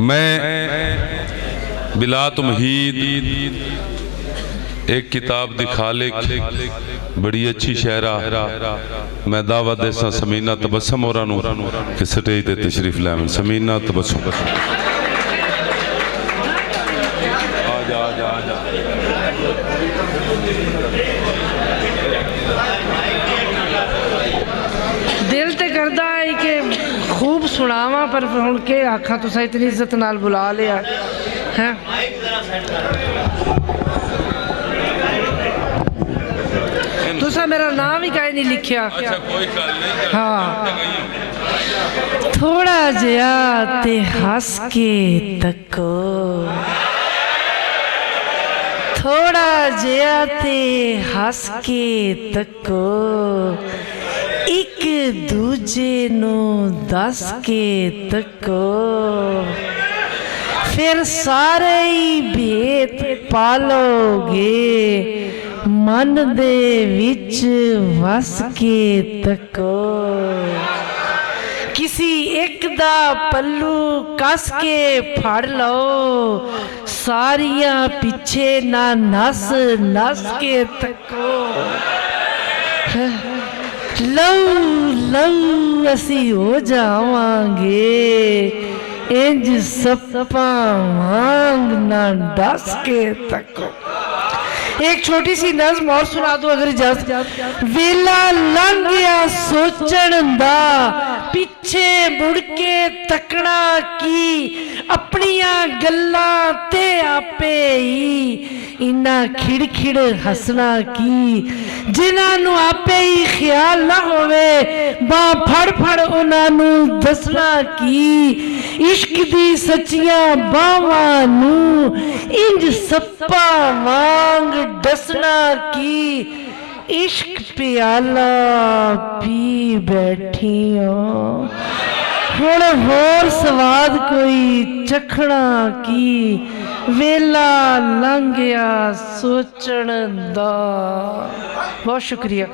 मैं बिला तुमहीद एक किताब दिखा ले, बड़ी अच्छी शायरा। मैं दावा देसा समीना तबस्सुम और कि स्टेज ते तशरीफ लाए। समीना तबस्सुम दिल ते करदा है कि खूब सुनावा, पर हुण के आखा तुसा इतनी इज्जत नाल बुला लिया है। तुसा मेरा नाम ही काहे नहीं लिखिया? अच्छा कोई गल नहीं। हाँ, थोड़ा जिया ते हंस के तको, थोड़ा जिया ते हंस के तको, एक दूजे नू दस के तको, फिर सारे ही भेद पालोगे, मन दे विच वस के तको। किसी एक दा पल्लू कस के फड़ लो, सारियां पीछे ना नस नस के तको। लऊ लऊ असी हो जावांगे, इंज सप्पा वांग ना डस के तको। एक छोटी सी नज़्म और सुना दो अगर इजाजत। वेला लंघ गया सोचण दा, पीछे मुड़ के तकना की, अपनियां गल्लां ते आपे ही इन्ना खिड़खिड़ हसना की, जिन्हां नू आपे ही ख्याल ना होवे, बां फड़ फड़ उन्हां नू दसना की, इश्क दी सच्चियां बावां नू इंज सप्पा वांग डसना की, इश्क प्याला पी बैठी हो, हुण होर स्वाद कोई चखना की, वेला लंघ गया सोचण दा। बहुत शुक्रिया।